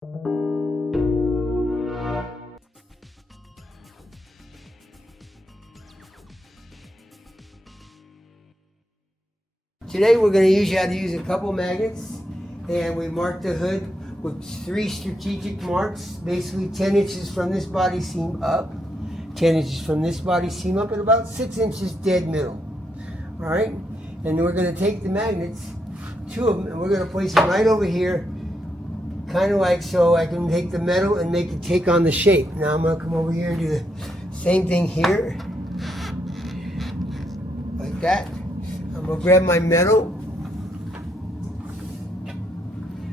Today we're going to use how to use a couple magnets, and we marked the hood with 3 strategic marks, basically 10 inches from this body seam up, 10 inches from this body seam up, and about 6 inches dead middle. All right, and then we're going to take the magnets, 2 of them, and we're going to place them right over here, kind of like so I can take the metal and make it take on the shape. Now I'm going to come over here and do the same thing here, like that. I'm going to grab my metal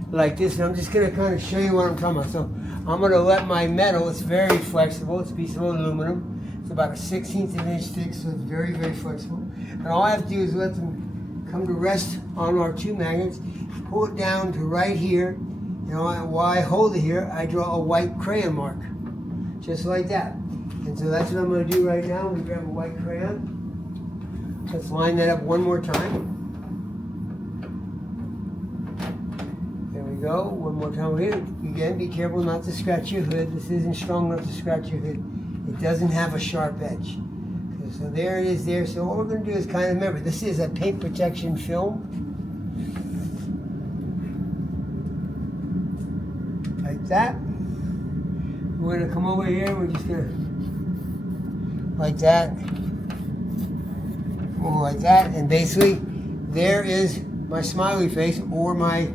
like this, and I'm just going to kind of show you what I'm talking about. So I'm going to let my metal, it's very flexible, it's a piece of aluminum, it's about a 1/16 of an inch thick, so it's very, very flexible. And all I have to do is let them come to rest on our 2 magnets, pull it down to right here, you know, while I hold it here, I draw a white crayon mark, just like that. And so that's what I'm going to do right now. We grab a white crayon. Let's line that up one more time. There we go. One more time over here. Again, be careful not to scratch your hood. This isn't strong enough to scratch your hood. It doesn't have a sharp edge. So there it is there. So what we're going to do is kind of remember, this is a paint protection film. Like that. We're going to come over here. We're just going to, like that. Like that, and basically there is my smiley face or my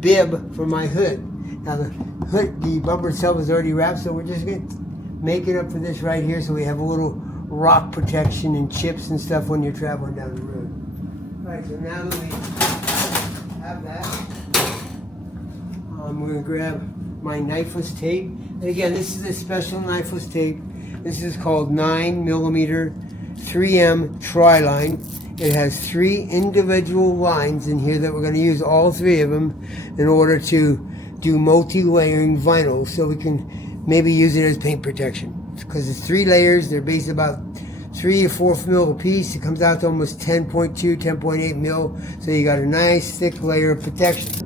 bib for my hood. Now the hood, the bumper itself is already wrapped, so we're just going to make it up for this right here so we have a little rock protection and chips and stuff when you're traveling down the road. Alright, so now that we have that, we're going to grab my knifeless tape. And again, this is a special knifeless tape. This is called 9mm 3M tri-line. It has 3 individual lines in here that we're going to use all 3 of them in order to do multi-layering vinyl, so we can maybe use it as paint protection. Because it's 3 layers, they're based about 3 or 4 mil a piece. It comes out to almost 10.2, 10.8 mil, so you got a nice thick layer of protection.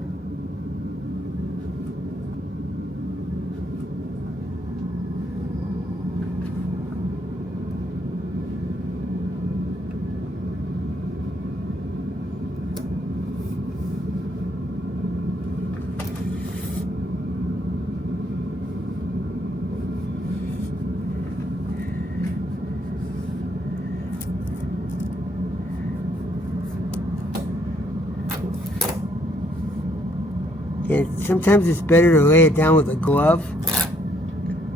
And sometimes it's better to lay it down with a glove,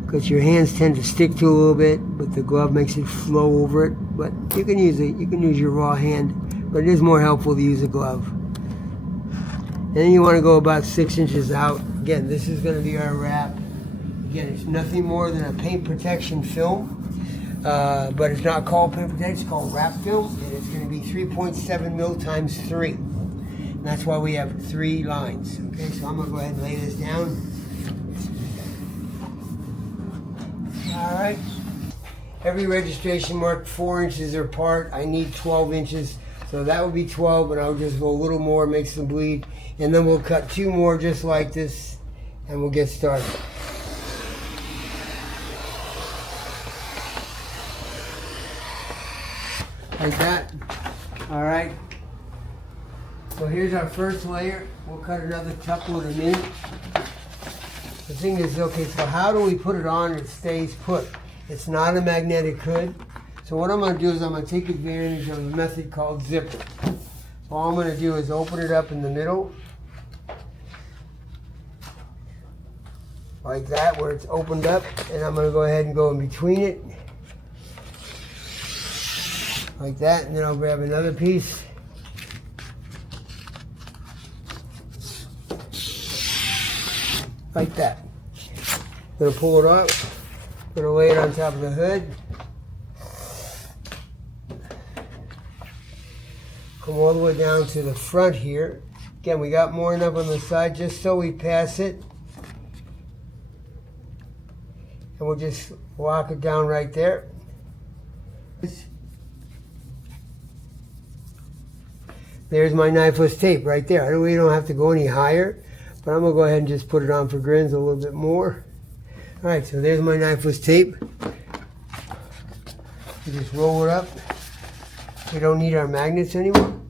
because your hands tend to stick to it a little bit, but the glove makes it flow over it. But you can use it. You can use your raw hand, but it is more helpful to use a glove. And then you want to go about 6 inches out. Again, this is going to be our wrap. Again, it's nothing more than a paint protection film, but it's not called paint protection. It's called wrap film, and it's going to be 3.7 mil times 3. And that's why we have 3 lines. Okay, so I'm going to go ahead and lay this down. All right. Every registration marked 4 inches apart. I need 12 inches. So that would be 12, and I'll just go a little more, make some bleed. And then we'll cut 2 more just like this, and we'll get started. Like that. All right. So here's our first layer. We'll cut another couple in a minute. The thing is, okay, so how do we put it on and it stays put? It's not a magnetic hood. So what I'm going to do is I'm going to take advantage of a method called zipper. So all I'm going to do is open it up in the middle. Like that, where it's opened up. And I'm going to go ahead and go in between it. Like that. And then I'll grab another piece. Like that. Gonna pull it up, gonna lay it on top of the hood. Come all the way down to the front here. Again, we got more enough on the side just so we pass it. And we'll just lock it down right there. There's my knifeless tape right there. We don't have to go any higher. But I'm going to go ahead and just put it on for grins a little bit more. Alright, so there's my knifeless tape. You just roll it up. We don't need our magnets anymore.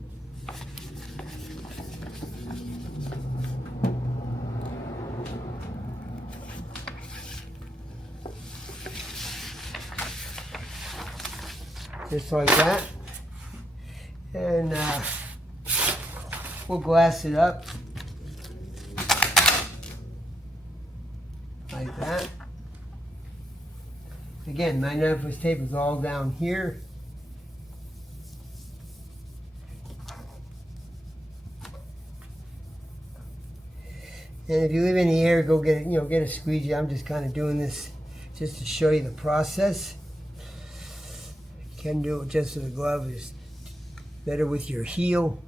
Just like that. And we'll glass it up. Like that. Again, my knifeless tape is all down here. And if you leave any air, go get it, get a squeegee. I'm just kind of doing this just to show you the process. You can do it just with a glove. It's better with your heel.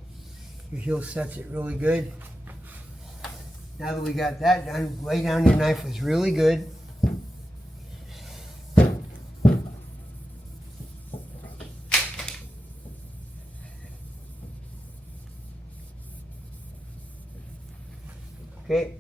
Your heel sets it really good. Now that we got that done, lay down your knife is really good. Okay.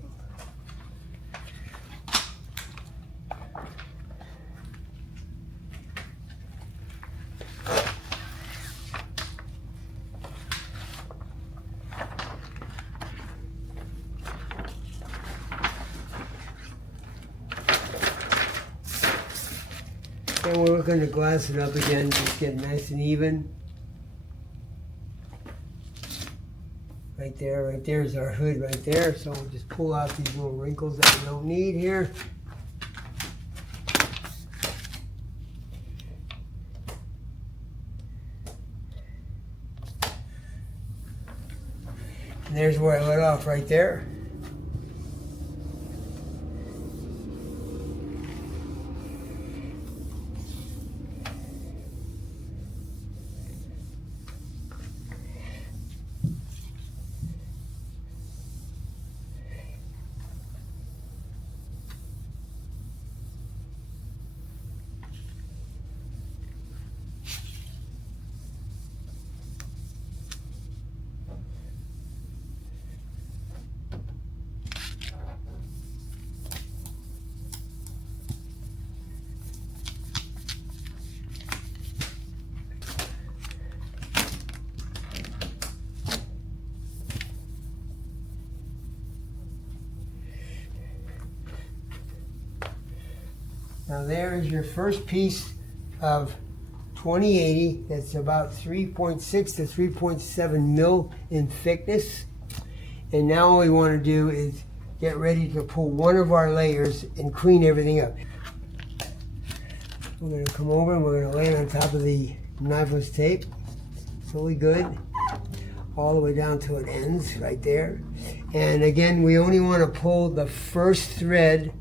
And we're going to glass it up again, just get nice and even. Right there is our hood right there. So we'll just pull out these little wrinkles that we don't need here. And there's where I let off right there. Now there is your first piece of 2080. That's about 3.6 to 3.7 mil in thickness. And now all we want to do is get ready to pull one of our layers and clean everything up. We're going to come over and we're going to lay it on top of the knifeless tape. It's really good. All the way down till it ends right there. And again, we only want to pull the first thread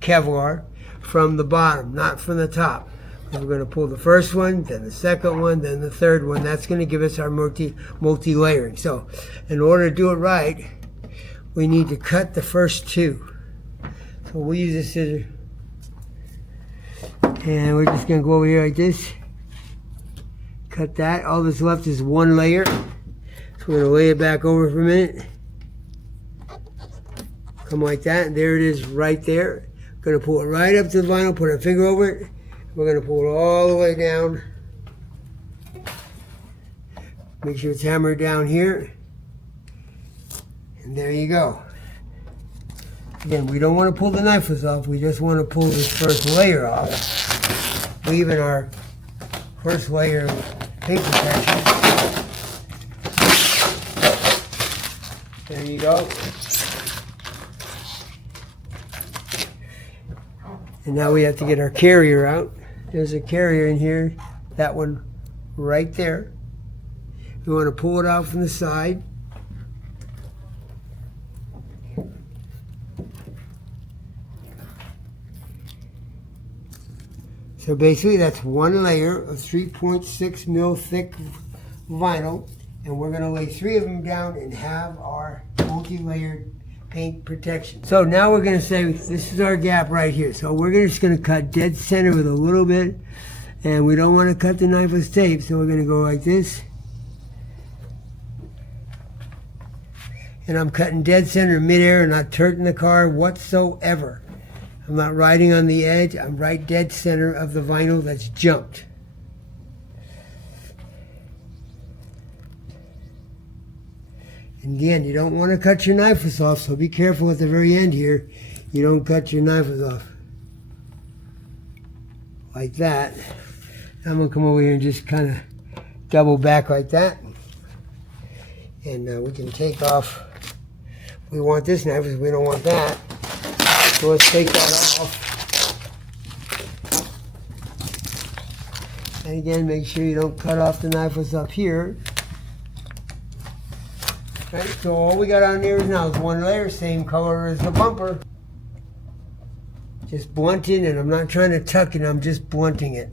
Kevlar from the bottom, not from the top. We're going to pull the first one, then the second one, then the third one. That's going to give us our multi-layering. So in order to do it right, we need to cut the first two. So we'll use a scissor. And we're just going to go over here like this. Cut that. All that's left is one layer. So we're going to lay it back over for a minute. Come like that, and there it is right there. Going to pull it right up to the vinyl, put our finger over it. We're going to pull it all the way down. Make sure it's hammered down here. And there you go. Again, we don't want to pull the knifeless off. We just want to pull this first layer off, leaving our first layer of paint protection. There you go. And now we have to get our carrier out. There's a carrier in here, that one right there. We want to pull it out from the side. So basically that's one layer of 3.6 mil thick vinyl, and we're going to lay 3 of them down and have our multi-layered paint protection. So now we're going to say this is our gap right here. So we're just going to cut dead center with a little bit, and we don't want to cut the knifeless tape, so we're going to go like this. and I'm cutting dead center midair and not turning the car whatsoever. I'm not riding on the edge. I'm right dead center of the vinyl that's jumped. And again, you don't want to cut your knives off, so be careful at the very end here. You don't cut your knives off. Like that. I'm going to come over here and just kind of double back like that. And we can take off. We want this knife because we don't want that. So let's take that off. And again, make sure you don't cut off the knife up here. Right, so all we got on there now is one layer, same color as the bumper. Just blunting, and I'm not trying to tuck it, I'm just blunting it.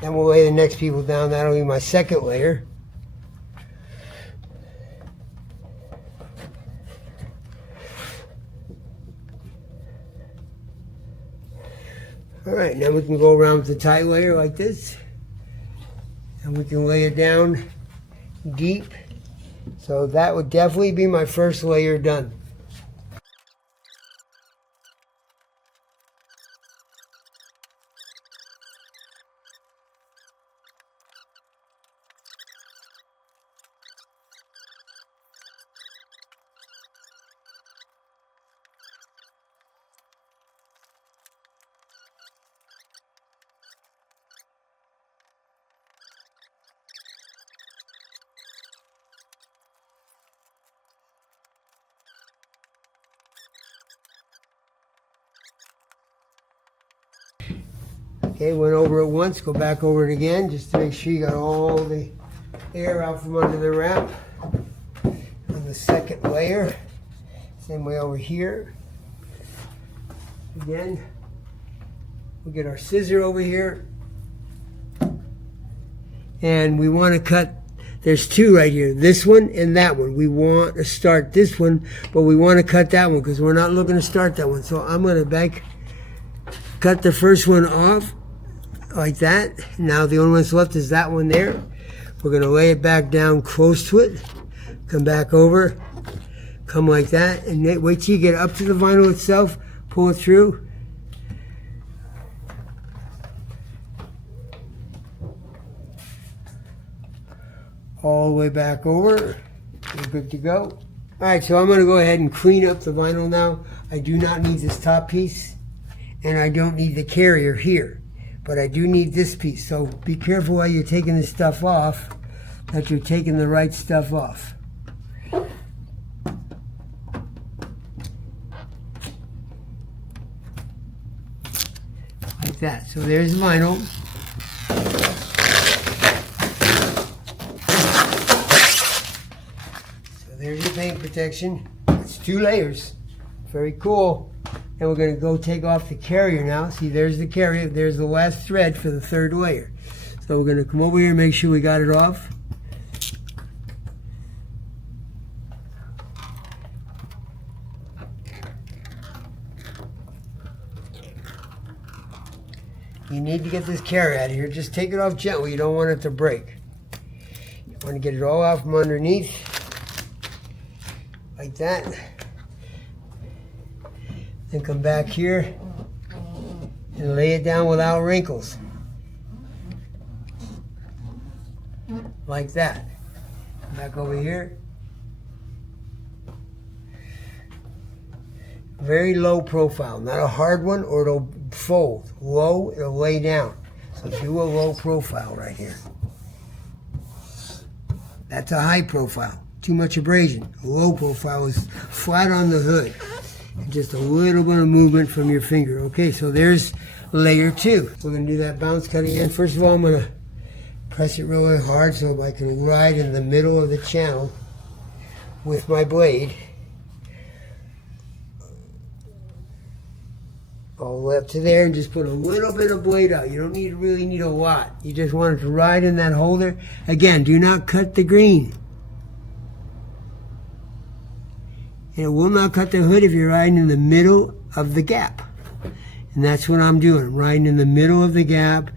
Then we'll lay the next people down. That'll be my second layer. Alright, now we can go around with the tie layer like this. And we can lay it down deep. So that would definitely be my first layer done. Okay, went over it once, go back over it again just to make sure you got all the air out from under the wrap. On the second layer, same way over here. Again, we'll get our scissor over here. And we want to cut, there's two right here, this one and that one. We want to start this one, but we want to cut that one because we're not looking to start that one. So I'm going to cut the first one off. Like that. Now the only one that's left is that one there. We're going to lay it back down close to it. Come back over. Come like that. And wait till you get up to the vinyl itself. Pull it through. All the way back over. We're good to go. Alright, so I'm going to go ahead and clean up the vinyl now. I do not need this top piece. And I don't need the carrier here. But I do need this piece, so be careful while you're taking this stuff off, that you're taking the right stuff off. Like that. So there's vinyl. So there's your paint protection. It's 2 layers. Very cool. And we're going to go take off the carrier now. See, there's the carrier. There's the last thread for the third layer. So we're going to come over here and make sure we got it off. You need to get this carrier out of here. Just take it off gently. You don't want it to break. You want to get it all out from underneath. Like that. Then come back here and lay it down without wrinkles. Like that. Back over here. Very low profile, not a hard one or it'll fold. Low, it'll lay down. So do a low profile right here. That's a high profile. Too much abrasion. A low profile is flat on the hood. And just a little bit of movement from your finger. Okay, so there's layer 2. We're going to do that bounce cut again. First of all, I'm going to press it really hard so I can ride in the middle of the channel with my blade. All the way up to there and just put a little bit of blade out. You don't really need a lot. You just want it to ride in that holder. Again, do not cut the green. And it will not cut the hood if you're riding in the middle of the gap. And that's what I'm doing. I'm riding in the middle of the gap.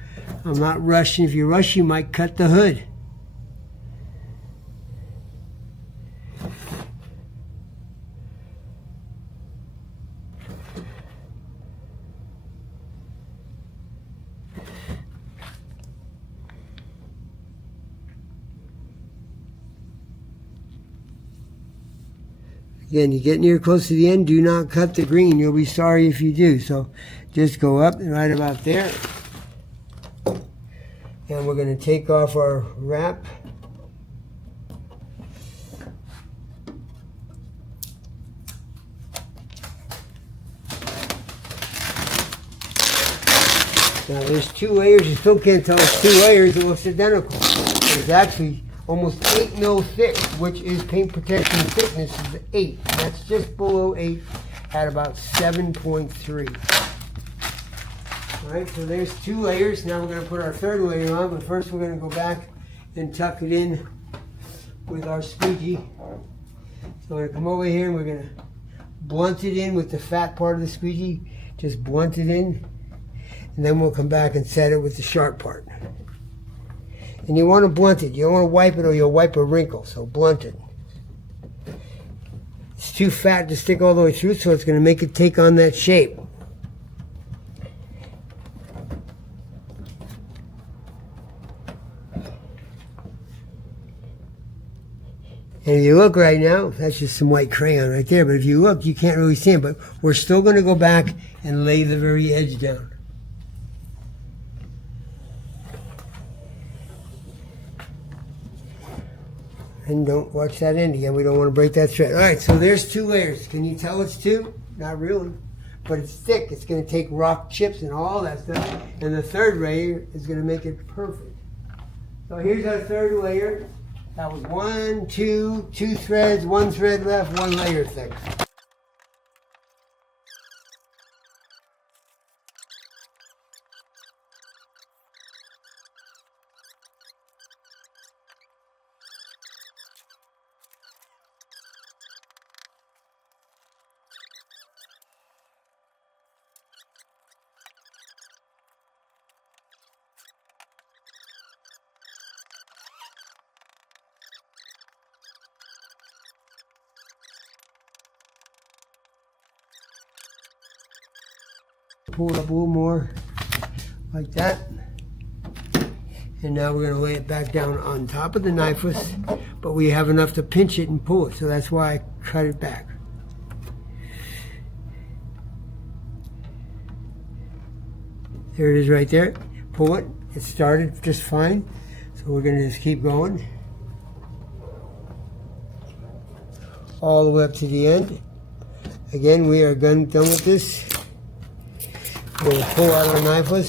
I'm not rushing. If you rush, you might cut the hood. Again, you get near close to the end, do not cut the green. You'll be sorry if you do. So just go up and right about there. And we're going to take off our wrap. Now there's 2 layers. You still can't tell it's 2 layers. It looks identical. It's actually almost 8 mil thick, which is paint protection thickness is 8. That's just below 8 at about 7.3. All right, so there's 2 layers. Now we're going to put our 3rd layer on, but first we're going to go back and tuck it in with our squeegee. So we're going to come over here and we're going to blunt it in with the fat part of the squeegee. Just blunt it in, and then we'll come back and set it with the sharp part. And you want to blunt it. You don't want to wipe it or you'll wipe a wrinkle, so blunt it. It's too fat to stick all the way through, so it's going to make it take on that shape. And if you look right now, that's just some white crayon right there, but if you look, you can't really see it, but we're still going to go back and lay the very edge down. And don't watch that end again. We don't want to break that thread. All right, so there's 2 layers. Can you tell it's 2? Not really. But it's thick. It's going to take rock chips and all that stuff. And the 3rd layer is going to make it perfect. So here's our 3rd layer. That was 1, 2 threads, 1 thread left, 1 layer thick. Pull it up a little more, like that. And now we're going to lay it back down on top of the knifeless, but we have enough to pinch it and pull it, so that's why I cut it back. There it is right there. Pull it. It started just fine, so we're going to just keep going all the way up to the end. Again, we are done with this. We'll pull out our knifeless.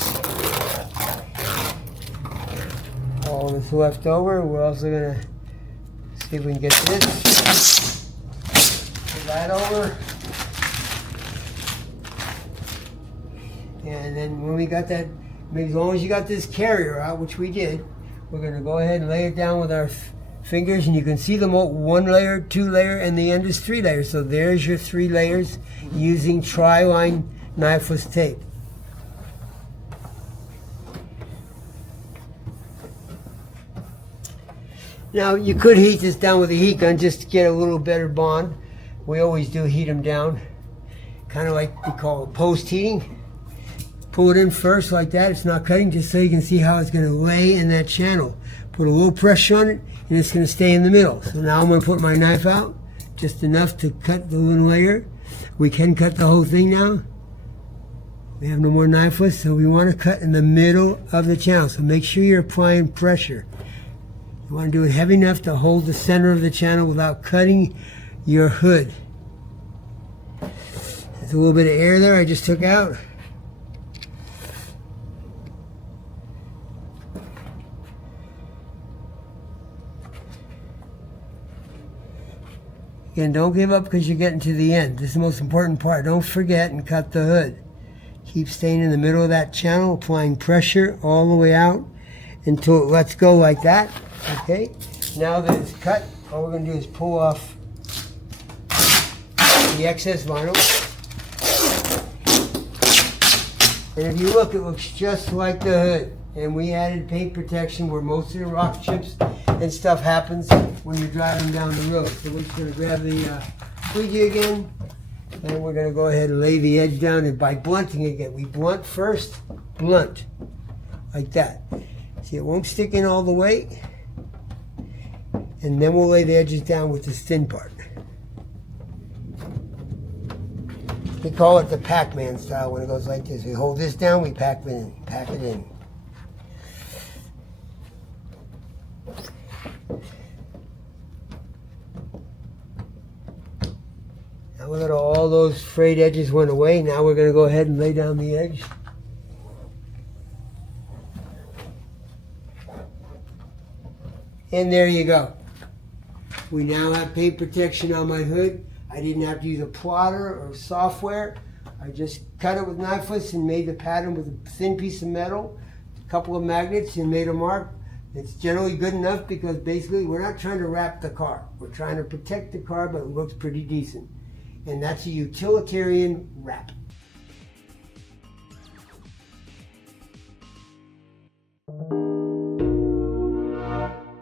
All that's left over. We're also going to see if we can get this. Pull that over. And then when we got that, as long as you got this carrier out, which we did, we're going to go ahead and lay it down with our fingers, and you can see them all, 1 layer, 2 layer, and the end is 3 layers. So there's your 3 layers using tri-line knifeless tape. Now you could heat this down with a heat gun just to get a little better bond. We always do heat them down, kind of like we call it post heating. Pull it in first like that. It's not cutting, just so you can see how it's going to lay in that channel. Put a little pressure on it, and it's going to stay in the middle. So now I'm going to put my knife out, just enough to cut the one layer. We can cut the whole thing now. We have no more knifeless, so we want to cut in the middle of the channel. So make sure you're applying pressure. You want to do it heavy enough to hold the center of the channel without cutting your hood. There's a little bit of air there I just took out. Again, don't give up because you're getting to the end. This is the most important part. Don't forget and cut the hood. Keep staying in the middle of that channel, applying pressure all the way out until it lets go like that. Okay, now that it's cut, all we're going to do is pull off the excess vinyl. And if you look, it looks just like the hood. And we added paint protection where most of the rock chips and stuff happens when you're driving down the road. So we're just going to grab the squeegee again, and we're going to go ahead and lay the edge down. And by blunting again, we blunt first, blunt, like that. See, it won't stick in all the way. And then we'll lay the edges down with this thin part. We call it the Pac-Man style when it goes like this. We hold this down, we pack it in. Pack it in. Now we're gonna, all those frayed edges went away. Now we're gonna go ahead and lay down the edge. And there you go. We now have paint protection on my hood. I didn't have to use a plotter or software. I just cut it with knifeless and made the pattern with a thin piece of metal, a couple of magnets, and made a mark. It's generally good enough because basically we're not trying to wrap the car. We're trying to protect the car, but it looks pretty decent. And that's a utilitarian wrap.